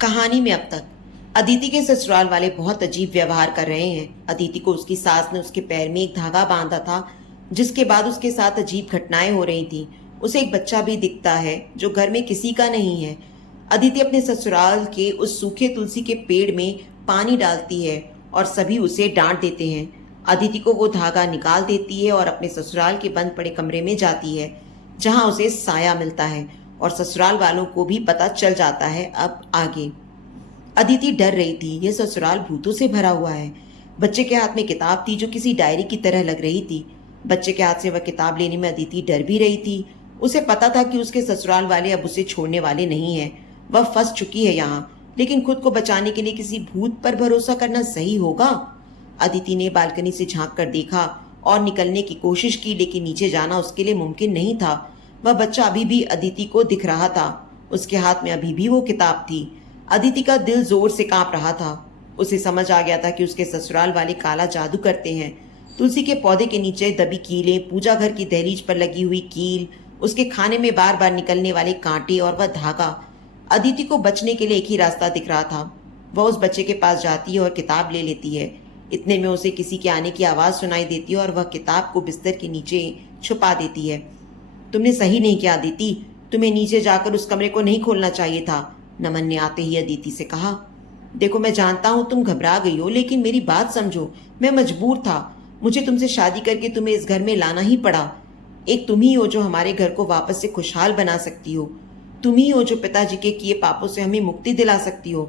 कहानी में अब तक अदिति के ससुराल वाले बहुत अजीब व्यवहार कर रहे हैं। अदिति को उसकी सास ने उसके पैर में एक धागा बांधा था, जिसके बाद उसके साथ अजीब घटनाएं हो रही थी। उसे एक बच्चा भी दिखता है जो घर में किसी का नहीं है। अदिति अपने ससुराल के उस सूखे तुलसी के पेड़ में पानी डालती है और सभी उसे डांट देते हैं। अदिति को वो धागा निकाल देती है और अपने ससुराल के बंद पड़े कमरे में जाती है, जहां उसे साया मिलता है और ससुराल वालों को भी पता चल जाता है। अब आगे अदिति डर रही थी। यह ससुराल भूतों से भरा हुआ है। बच्चे के हाथ में किताब थी जो किसी डायरी की तरह लग रही थी। बच्चे के हाथ से वह किताब लेने में अदिति डर भी रही थी। उसे पता था कि उसके ससुराल वाले अब उसे छोड़ने वाले नहीं हैं। वह फंस चुकी है यहाँ, लेकिन खुद को बचाने के लिए किसी भूत पर भरोसा करना सही होगा। अदिति ने बालकनी से झांक कर देखा और निकलने की कोशिश की, लेकिन नीचे जाना उसके लिए मुमकिन नहीं था। वह बच्चा अभी भी अदिति को दिख रहा था। उसके हाथ में अभी भी वो किताब थी। अदिति का दिल जोर से कांप रहा था। उसे समझ आ गया था कि उसके ससुराल वाले काला जादू करते हैं। तुलसी के पौधे के नीचे दबी कीलें, पूजा घर की दहलीज पर लगी हुई कील, उसके खाने में बार बार निकलने वाले कांटे और वह धागा। अदिति को बचने के लिए एक ही रास्ता दिख रहा था। वह उस बच्चे के पास जाती है और किताब ले लेती है। इतने में उसे किसी के आने की आवाज़ सुनाई देती है और वह किताब को बिस्तर के नीचे छुपा देती है। तुमने सही नहीं किया अदिति, तुम्हें नीचे जाकर उस कमरे को नहीं खोलना चाहिए था, नमन ने आते ही अदिति से कहा। देखो, मैं जानता हूँ तुम घबरा गई हो, लेकिन मेरी बात समझो। मैं मजबूर था। मुझे तुमसे शादी करके तुम्हें इस घर में लाना ही पड़ा। एक तुम ही हो जो हमारे घर को वापस से खुशहाल बना सकती हो। तुम ही हो जो पिताजी के किए पापों से हमें मुक्ति दिला सकती हो।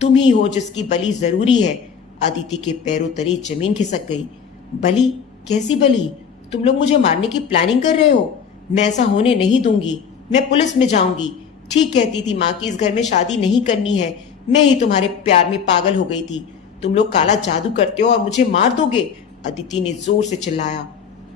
तुम ही हो जिसकी बलि जरूरी है। अदिति के पैरों तले जमीन खिसक गई। बलि? कैसी बलि? तुम लोग मुझे मारने की प्लानिंग कर रहे हो? मैं ऐसा होने नहीं दूंगी। मैं पुलिस में जाऊंगी। ठीक कहती थी माँ की इस घर में शादी नहीं करनी है। मैं ही तुम्हारे प्यार में पागल हो गई थी। तुम लोग काला जादू करते हो और मुझे मार दोगे, अदिति ने जोर से चिल्लाया।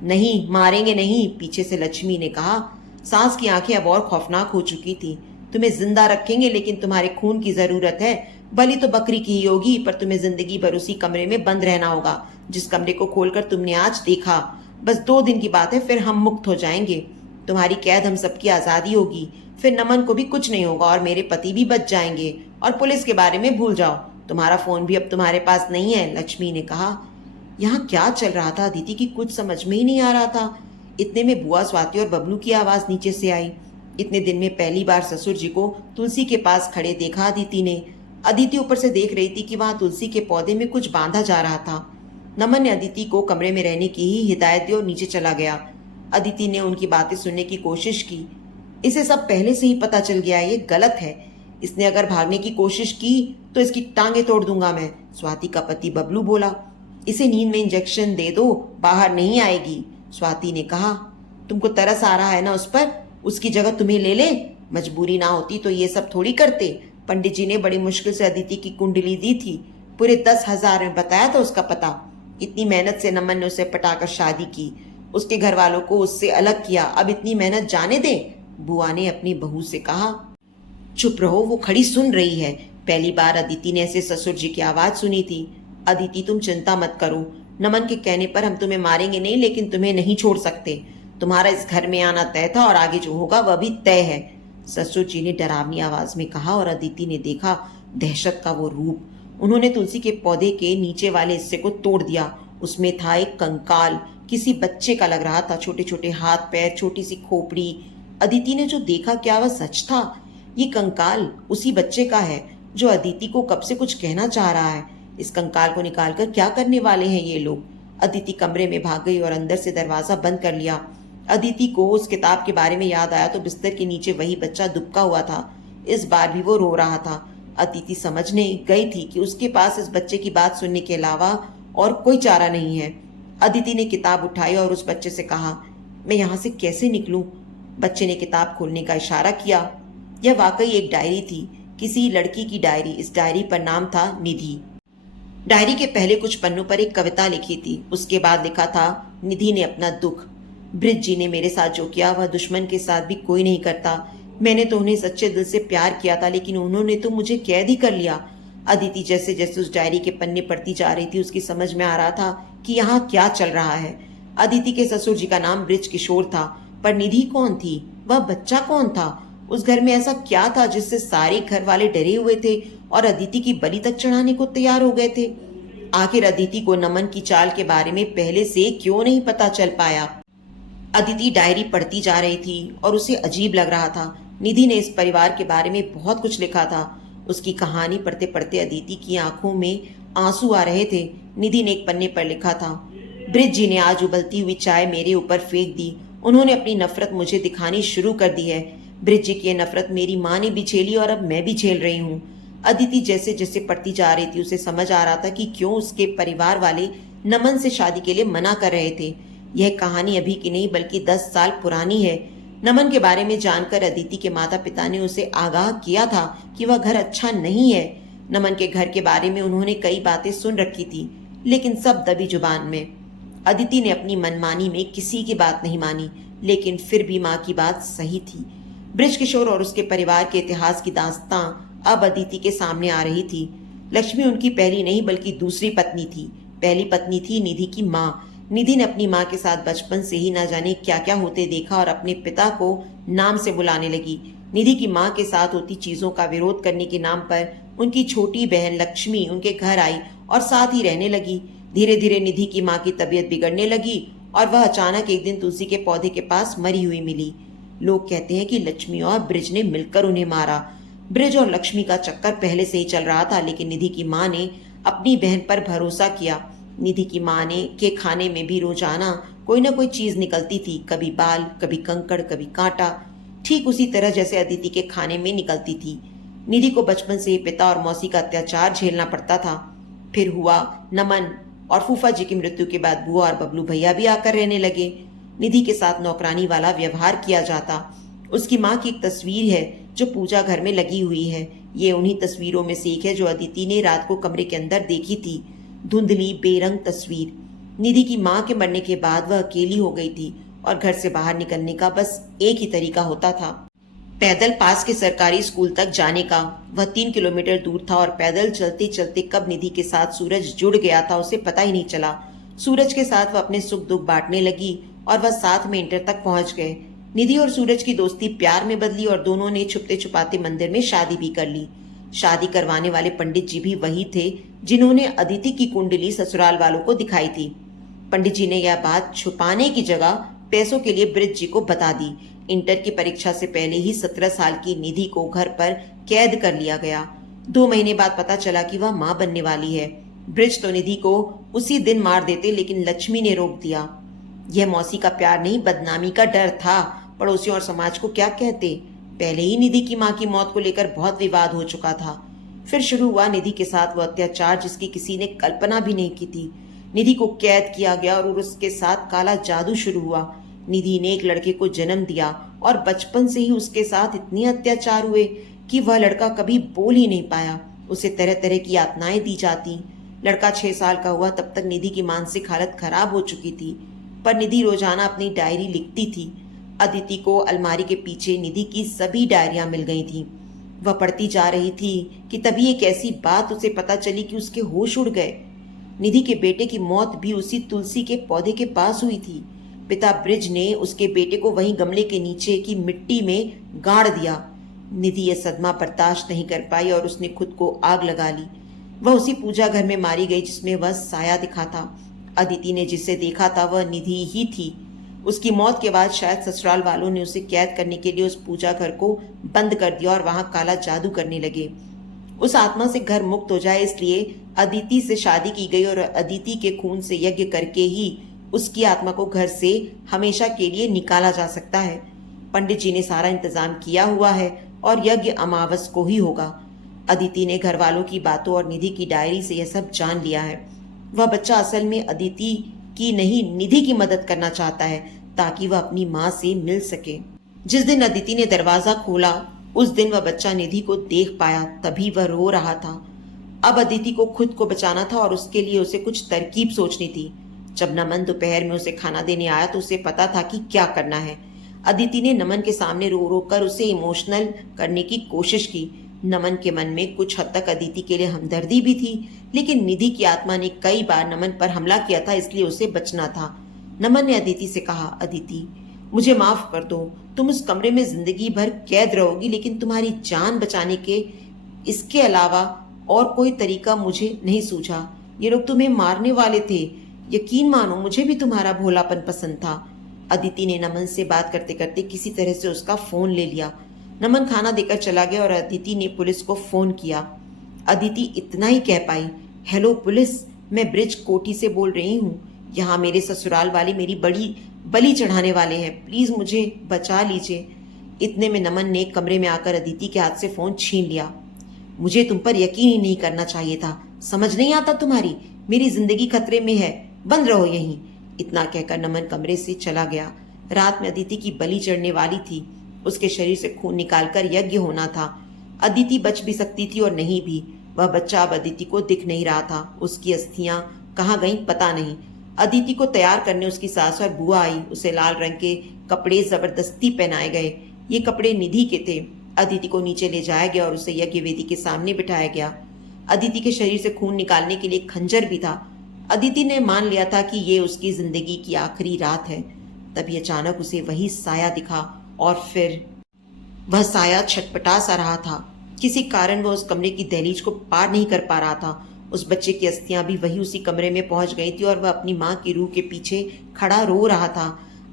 नहीं, मारेंगे नहीं, पीछे से लक्ष्मी ने कहा। सास की आंखें अब और खौफनाक हो चुकी थी। तुम्हें जिंदा रखेंगे, लेकिन तुम्हारे खून की जरूरत है। बलि तो बकरी की ही होगी, पर तुम्हें जिंदगी भर उसी कमरे में बंद रहना होगा जिस कमरे को खोलकर तुमने आज देखा। बस 2 दिन की बात है, फिर हम मुक्त हो जाएंगे। तुम्हारी कैद हम सबकी आजादी होगी। फिर नमन को भी कुछ नहीं होगा और मेरे पति भी बच जाएंगे। और पुलिस के बारे में भूल जाओ। तुम्हारा फोन भी अब तुम्हारे पास नहीं है, लक्ष्मी ने कहा। यहाँ क्या चल रहा था अदिति की कुछ समझ में ही नहीं आ रहा था। इतने में बुआ स्वाति और बबलू की आवाज नीचे से आई। इतने दिन में पहली बार ससुर जी को तुलसी के पास खड़े देखा अदिति ने। अदिति ऊपर से देख रही थी कि वहां तुलसी के पौधे में कुछ बांधा जा रहा था। नमन ने अदिति को कमरे में रहने की ही हिदायत दी और नीचे चला गया। अदिति ने उनकी बातें सुनने की कोशिश की। इसे सब पहले से ही पता चल गया है, ये गलत है। इसने अगर भागने की कोशिश की तो इसकी टांगे तोड़ दूंगा मैं, स्वाति का पति बबलू बोला। इसे नींद में इंजेक्शन दे दो, बाहर नहीं आएगी, स्वाति ने कहा। तुमको तरस आ रहा है ना उस पर? उसकी जगह तुम्हें ले ले। मजबूरी ना होती तो ये सब थोड़ी करते। पंडित जी ने बड़ी मुश्किल से अदिति की कुंडली दी थी। पूरे 10,000 में बताया था उसका पता। इतनी मेहनत से नमन ने उसे पटाकर शादी की, उसके घर वालों को उससे अलग किया। अब इतनी मेहनत जाने दे, बुआ ने अपनी बहू से कहा। चुप रहो, वो खड़ी सुन रही है। पहली बार अदिति ने ऐसे ससुर जी की आवाज सुनी थी। अदिति, तुम चिंता मत करो। नमन के कहने पर हम तुम्हें मारेंगे नहीं, लेकिन तुम्हें नहीं छोड़ सकते। तुम्हारा इस घर में आना तय था और आगे जो होगा वह भी तय है, ससुर जी ने डरावनी आवाज में कहा। और अदिति ने देखा दहशत का वो रूप। उन्होंने तुलसी के पौधे के नीचे वाले हिस्से को तोड़ दिया। उसमें था एक कंकाल, किसी बच्चे का लग रहा था। छोटे छोटे हाथ पैर, छोटी सी खोपड़ी। अदिति ने जो देखा, क्या वह सच था? ये कंकाल उसी बच्चे का है जो अदिति को कब से कुछ कहना चाह रहा है। इस कंकाल को निकालकर क्या करने वाले हैं ये लोग? अदिति कमरे में भाग गई और अंदर से दरवाजा बंद कर लिया। अदिति को उस किताब के बारे में याद आया तो बिस्तर के नीचे वही बच्चा दुबका हुआ था। इस बार भी वो रो रहा था। अदिति समझने गई थी कि उसके पास इस बच्चे की बात सुनने के अलावा और कोई चारा नहीं है। अदिति ने किताब उठाई और उस बच्चे से कहा, मैं यहाँ से कैसे निकलूं? बच्चे ने किताब खोलने का इशारा किया। यह वाकई एक डायरी थी, किसी लड़की की डायरी। इस डायरी पर नाम था निधि। डायरी के पहले कुछ पन्नों पर एक कविता लिखी थी। उसके बाद लिखा था, निधि ने अपना दुख। ब्रिज जी ने मेरे साथ जो किया वह दुश्मन के साथ भी कोई नहीं करता। मैंने तो उन्हें सच्चे दिल से प्यार किया था, लेकिन उन्होंने तो मुझे कैद ही कर लिया। अदिति जैसे जैसे उस डायरी के पन्ने पढ़ती जा रही थी, उसकी समझ में आ रहा था कि यहाँ क्या चल रहा है। अदिति के ससुर जी का नाम ब्रिज किशोर था, पर निधि कौन थी? वह बच्चा कौन था? उस घर में ऐसा क्या था जिससे सारे घर वाले डरे हुए थे और अदिति की बलि तक चढ़ाने को तैयार हो गए थे? आखिर अदिति को नमन की चाल के बारे में पहले से क्यों नहीं पता चल पाया? अदिति डायरी पढ़ती जा रही थी और उसे अजीब लग रहा था। निधि ने इस परिवार के बारे में बहुत कुछ लिखा था। उसकी कहानी पढ़ते पढ़ते अदिति की आंखों में आंसू आ रहे थे। निधि ने एक पन्ने पर लिखा था, ब्रिज जी ने आज उबलती हुई चाय मेरे ऊपर फेंक दी। उन्होंने अपनी नफरत मुझे दिखानी शुरू कर दी है। ब्रिज जी की ये नफरत मेरी माँ ने भी झेली और अब मैं भी झेल रही हूँ। अदिति जैसे जैसे पढ़ती जा रही थी उसे समझ आ रहा था कि क्यों उसके परिवार वाले नमन से शादी के लिए मना कर रहे थे। यह कहानी अभी की नहीं बल्कि 10 साल पुरानी है। नमन के बारे में जानकर अदिति के माता पिता ने उसे आगाह किया था कि वह घर अच्छा नहीं है। नमन के घर के बारे में उन्होंने कई बातें सुन रखी थी, लेकिन सब दबी जुबान में। अदिति ने अपनी मनमानी में किसी की बात नहीं मानी, लेकिन फिर भी माँ की बात सही थी। ब्रिज किशोर और उसके परिवार के इतिहास की दास्तां अब अदिति के सामने आ रही थी। लक्ष्मी उनकी पहली नहीं बल्कि दूसरी पत्नी थी। पहली पत्नी थी निधि की माँ। निधि ने अपनी माँ के साथ बचपन से ही न जाने क्या क्या होते देखा और अपने पिता को नाम से बुलाने लगी। निधि की माँ के साथ होती चीजों का विरोध करने के नाम पर उनकी छोटी बहन लक्ष्मी उनके घर आई और साथ ही रहने लगी। धीरे धीरे निधि की माँ की तबीयत बिगड़ने लगी और वह अचानक एक दिन तुलसी के पौधे के पास मरी हुई मिली। लोग कहते हैं कि लक्ष्मी और ब्रिज ने मिलकर उन्हें मारा। ब्रिज और लक्ष्मी का चक्कर पहले से ही चल रहा था, लेकिन निधि की माँ ने अपनी बहन पर भरोसा किया। निधि की माँ ने के खाने में भी रोजाना कोई ना कोई चीज निकलती थी, कभी बाल, कभी कंकड़, कभी कांटा, ठीक उसी तरह जैसे अदिति के खाने में निकलती थी। निधि को बचपन से ही पिता और मौसी का अत्याचार झेलना पड़ता था। फिर हुआ नमन और फूफा जी की मृत्यु के बाद बुआ और बबलू भैया भी आकर रहने लगे। निधि के साथ नौकरानी वाला व्यवहार किया जाता। उसकी माँ की एक तस्वीर है जो पूजा घर में लगी हुई है। ये उन्हीं तस्वीरों में से एक है जो अदिति ने रात को कमरे के अंदर देखी थी। धुंधली बेरंग तस्वीर। निधि की माँ के मरने के बाद वह अकेली हो गई थी और घर से बाहर निकलने का बस एक ही तरीका होता था, पैदल पास के सरकारी स्कूल तक जाने का। वह 3 किलोमीटर दूर था और पैदल चलते चलते कब निधि के साथ सूरज जुड़ गया था उसे पता ही नहीं चला। सूरज के साथ वह अपने सुख दुख बांटने लगी और वह साथ में इंटर तक पहुंच गए। निधि और सूरज की दोस्ती प्यार में बदली और दोनों ने छुपते छुपाते मंदिर में शादी भी कर ली। शादी करवाने वाले पंडित जी भी वही थे जिन्होंने अदिति की कुंडली ससुराल वालों को दिखाई थी। पंडित जी ने यह बात छुपाने की जगह पैसों के लिए ब्रिज जी को बता दी। इंटर की परीक्षा से पहले ही 17 साल की निधि को घर पर कैद कर लिया गया। 2 महीने बाद पता चला कि वह मां बनने वाली है। ब्रिज तो निधि को उसी दिन मार देते, लेकिन लक्ष्मी ने रोक दिया। यह मौसी का प्यार नहीं, बदनामी का डर था। पड़ोसियों और समाज को क्या कहते। पहले ही निधि की मां की मौत को लेकर बहुत विवाद हो चुका था। फिर शुरू हुआ निधि के साथ वह अत्याचार जिसकी किसी ने कल्पना भी नहीं की थी। निधि को कैद किया गया और उसके साथ काला जादू शुरू हुआ। निधि ने एक लड़के को जन्म दिया और बचपन से ही उसके साथ इतने अत्याचार हुए कि वह लड़का कभी बोल ही नहीं पाया। उसे तरह तरह की यातनाएं दी जाती। लड़का 6 साल का हुआ तब तक निधि की मानसिक हालत खराब हो चुकी थी, पर निधि रोजाना अपनी डायरी लिखती थी। अदिति को अलमारी के पीछे निधि की सभी डायरियां मिल गई थी। वह पढ़ती जा रही थी कि तभी एक ऐसी बात उसे पता चली कि उसके होश उड़ गए। निधि के बेटे की मौत भी उसी तुलसी के पौधे के पास हुई थी। पिता ब्रिज ने उसके बेटे को वहीं गमले के नीचे की मिट्टी में गाड़ दिया। निधि यह सदमा बर्दाश्त नहीं कर पाई और उसने खुद को आग लगा ली। वह उसी पूजा घर में मारी गई जिसमें वह साया दिखा था। अदिति ने जिसे देखा था वह निधि ही थी। उसकी मौत के बाद शायद ससुराल वालों ने उसे कैद करने के लिए उस पूजा घर को बंद कर दिया और वहां काला जादू करने लगे। उस आत्मा से घर मुक्त हो जाए इसलिए अदिति से शादी की गई और अदिति के खून से यज्ञ करके ही उसकी आत्मा को घर से हमेशा के लिए निकाला जा सकता है। पंडित जी ने सारा इंतजाम किया हुआ है और यज्ञ अमावस को ही होगा। अदिति ने घर वालों की बातों और निधि की डायरी से यह सब जान लिया है। वह बच्चा असल में अदिति की नहीं निधि की मदद करना चाहता है ताकि वह अपनी माँ से मिल सके। जिस दिन अदिति ने दरवाजा खोला उस दिन वह बच्चा निधि को देख पाया, तभी वह रो रहा था। अब अदिति को खुद को बचाना था और उसके लिए उसे कुछ तरकीब सोचनी थी। जब नमन दोपहर में उसे खाना देने आया तो उसे पता था कि क्या करना है। अदिति ने नमन के सामने रो रो कर उसे इमोशनल करने की कोशिश की। नमन के मन में कुछ हद तक अदिति के लिए हमदर्दी भी थी, लेकिन निधि की आत्मा ने कई बार नमन पर हमला किया था, इसलिए उसे बचना था। नमन ने अदिति से कहा, अदिति मुझे माफ कर दो। तुम उस कमरे में जिंदगी भर कैद रहोगी, लेकिन तुम्हारी जान बचाने के इसके अलावा और कोई तरीका मुझे नहीं सूझा। ये लोग तुम्हें मारने वाले थे। यकीन मानो, मुझे भी तुम्हारा भोलापन पसंद था। अदिति ने नमन से बात करते करते किसी तरह से उसका फोन ले लिया। नमन खाना देकर चला गया और अदिति ने पुलिस को फोन किया। अदिति इतना ही कह पाई, हेलो पुलिस, मैं ब्रिज कोठी से बोल रही हूँ। यहाँ मेरे ससुराल वाले मेरी बड़ी बलि चढ़ाने वाले हैं, प्लीज मुझे बचा लीजिए। इतने में नमन ने कमरे में आकर अदिति के हाथ से फोन छीन लिया। मुझे तुम पर यकीन ही नहीं करना चाहिए था, समझ नहीं आता तुम्हारी? मेरी जिंदगी खतरे में है, बंद रहो यहीं। इतना कहकर नमन कमरे से चला गया। रात में अदिति की बलि चढ़ने वाली थी। उसके शरीर से खून निकालकर यज्ञ होना था। अदिति बच भी सकती थी और नहीं भी। वह बच्चा अब अदिति को दिख नहीं रहा था। उसकी अस्थियां कहाँ गईं पता नहीं। अदिति को तैयार करने उसकी सास और बुआ आई। उसे लाल रंग के कपड़े जबरदस्ती पहनाए गए। ये कपड़े निधि के थे। अदिति को नीचे ले जाया गया और उसे यज्ञ वेदी के सामने बिठाया गया। अदिति के शरीर से खून निकालने के लिए खंजर भी था। अदिति ने मान लिया था कि ये उसकी जिंदगी की आखिरी रात है। तभी अचानक उसे वही साया दिखा और फिर वह साया छटपटा सा रहा था। किसी कारण वह उस कमरे की दहलीज को पार नहीं कर पा रहा था। उस बच्चे की अस्थियां भी वही उसी कमरे में पहुंच गई थी और वह अपनी मां की रूह के पीछे खड़ा रो रहा था।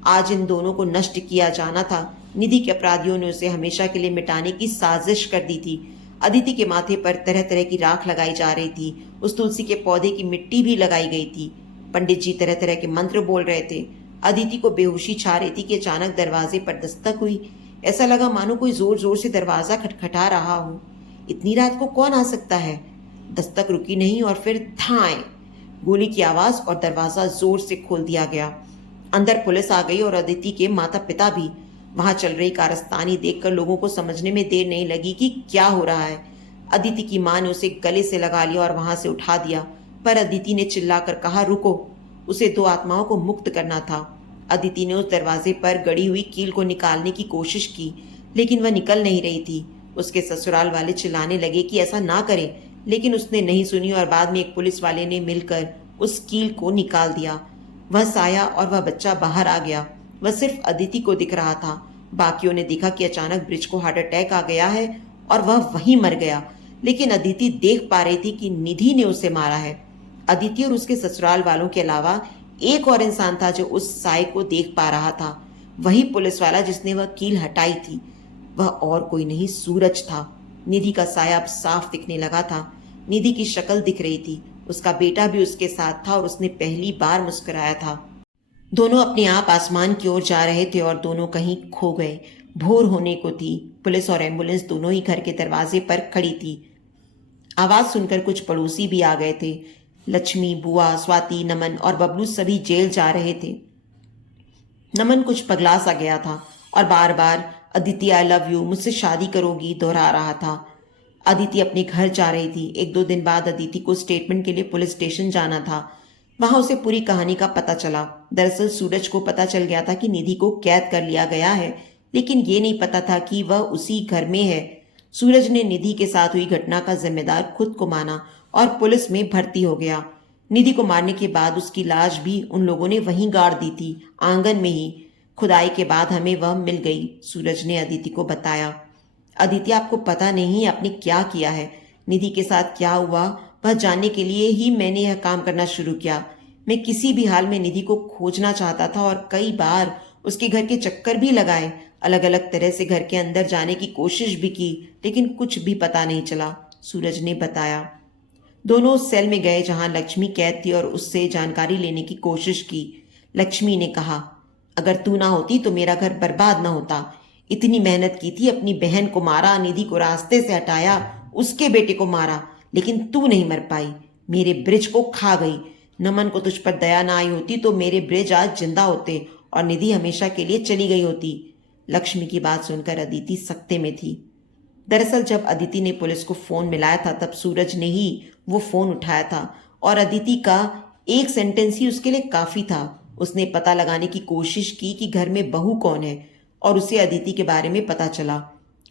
आज इन दोनों को नष्ट किया जाना था। निधि के अपराधियों ने उसे हमेशा के लिए मिटाने की साजिश कर दी थी। अदिति के माथे पर तरह तरह की राख लगाई जा रही थी। उस तुलसी के पौधे की मिट्टी भी लगाई गई थी। पंडित जी तरह तरह के मंत्र बोल रहे थे। अदिति को बेहोशी छा रही थी कि अचानक दरवाजे पर दस्तक हुई। ऐसा लगा मानो कोई जोर जोर से दरवाजा खटखटा रहा हो। इतनी रात को कौन आ सकता है? दस्तक रुकी नहीं और फिर धाएं, गोली की आवाज और दरवाजा जोर से खोल दिया गया। अंदर पुलिस आ गई और अदिति के माता पिता भी। वहां चल रही कारस्तानी देखकर लोगों को समझने में देर नहीं लगी कि क्या हो रहा है। अदिति की मां ने उसे गले से लगा लिया और वहां से उठा दिया, पर अदिति ने चिल्लाकर कहा, रुको, उसे दो आत्माओं को मुक्त करना था। अदिति ने उस दरवाजे पर गड़ी हुई कील को निकालने की कोशिश की, लेकिन वह निकल नहीं रही थी। उसके ससुराल वाले चिल्लाने लगे कि ऐसा ना करें, लेकिन उसने नहीं सुनी और बाद में एक पुलिस वाले ने मिलकर उस कील को निकाल दिया। वह साया और वह बच्चा बाहर आ गया। वह सिर्फ अदिति को दिख रहा था। बाकियों ने देखा कि अचानक ब्रिज को हार्ट अटैक आ गया है और वह वहीं मर गया, लेकिन अदिति देख पा रही थी कि निधि ने उसे मारा है। अदिति और उसके ससुराल वालों के अलावा एक और इंसान था जो उस साय को देख पा रहा था। वही पुलिस वाला जिसने वह कील हटाई थी। वह और कोई नहीं, सूरज था। निधि का साया अब साफ दिखने लगा था। निधि की शक्ल दिख रही थी। उसका बेटा भी उसके साथ था और उसने पहली बार मुस्कुराया था। दोनों अपने आप आसमान की ओर जा रहे थे और दोनों कहीं खो गए। भोर होने को थी। पुलिस और एम्बुलेंस दोनों ही घर के दरवाजे पर खड़ी थी। आवाज सुनकर कुछ पड़ोसी भी आ गए थे। लक्ष्मी, बुआ, स्वाति, नमन और बबलू सभी जेल जा रहे थे। नमन कुछ पगला सा गया था और बार बार अदिति आई लव यू, मुझसे शादी करोगी दोहरा रहा था। अदिति अपने घर जा रही थी। एक दो दिन बाद अदिति को स्टेटमेंट के लिए पुलिस स्टेशन जाना था। वहां उसे पूरी कहानी का पता चला। दरअसल सूरज को पता चल गया था कि निधि को कैद कर लिया गया है, लेकिन ये नहीं पता था कि वह उसी घर में है। सूरज ने निधि के साथ हुई घटना का जिम्मेदार खुद को माना और पुलिस में भर्ती हो गया। निधि को मारने के बाद उसकी लाश भी उन लोगों ने वहीं गाड़ दी थी, आंगन में ही। खुदाई के बाद हमें वह मिल गई, सूरज ने अदिति को बताया। अदिति, आपको पता नहीं आपने क्या किया है। निधि के साथ क्या हुआ वह जानने के लिए ही मैंने यह काम करना शुरू किया। मैं किसी भी हाल में निधि को खोजना चाहता था और कई बार उसके घर के चक्कर भी लगाए। अलग अलग तरह से घर के अंदर जाने की कोशिश भी की, लेकिन कुछ भी पता नहीं चला, सूरज ने बताया। दोनों उस सेल में गए जहां लक्ष्मी कैद थी और उससे जानकारी लेने की कोशिश की। लक्ष्मी ने कहा, अगर तू ना होती तो मेरा घर बर्बाद ना होता। इतनी मेहनत की थी, अपनी बहन को मारा, निधि को रास्ते से हटाया, उसके बेटे को मारा, लेकिन तू नहीं मर पाई, मेरे ब्रिज को खा गई। नमन को तुझ पर दया ना आई होती तो मेरे ब्रिज आज जिंदा होते और निधि हमेशा के लिए चली गई होती। लक्ष्मी की बात सुनकर अदिति सख्ते में थी। दरअसल जब अदिति ने पुलिस को फोन मिलाया था तब सूरज ने ही वो फोन उठाया था और अदिति का एक सेंटेंस ही उसके लिए काफी था। उसने पता लगाने की कोशिश की कि घर में बहू कौन है और उसे अदिति के बारे में पता चला।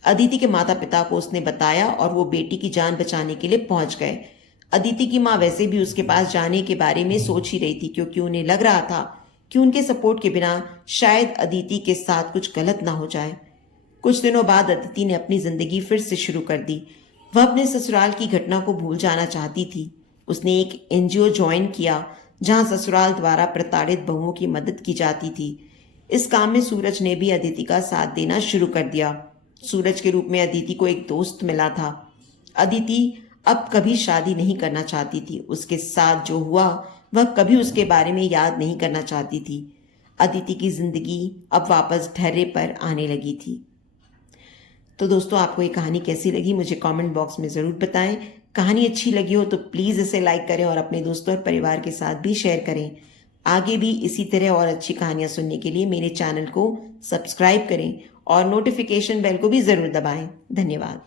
अदिति के माता पिता को उसने बताया और वो बेटी की जान बचाने के लिए पहुंच गए। अदिति की माँ वैसे भी उसके पास जाने के बारे में सोच ही रही थी, क्योंकि उन्हें लग रहा था कि उनके सपोर्ट के बिना शायद अदिति के साथ कुछ गलत ना हो जाए। कुछ दिनों बाद अदिति ने अपनी जिंदगी फिर से शुरू कर दी। वह अपने ससुराल की घटना को भूल जाना चाहती थी। उसने एक एनजीओ ज्वाइन किया जहां ससुराल द्वारा प्रताड़ित बहुओं की मदद की जाती थी। इस काम में सूरज ने भी अदिति का साथ देना शुरू कर दिया। सूरज के रूप में अदिति को एक दोस्त मिला था। अदिति अब कभी शादी नहीं करना चाहती थी। उसके साथ जो हुआ वह कभी उसके बारे में याद नहीं करना चाहती थी। अदिति की जिंदगी अब वापस ढर्रे पर आने लगी थी। तो दोस्तों, आपको ये कहानी कैसी लगी मुझे कमेंट बॉक्स में ज़रूर बताएं। कहानी अच्छी लगी हो तो प्लीज़ इसे लाइक करें और अपने दोस्तों और परिवार के साथ भी शेयर करें। आगे भी इसी तरह और अच्छी कहानियाँ सुनने के लिए मेरे चैनल को सब्सक्राइब करें और नोटिफिकेशन बेल को भी ज़रूर दबाएं। धन्यवाद।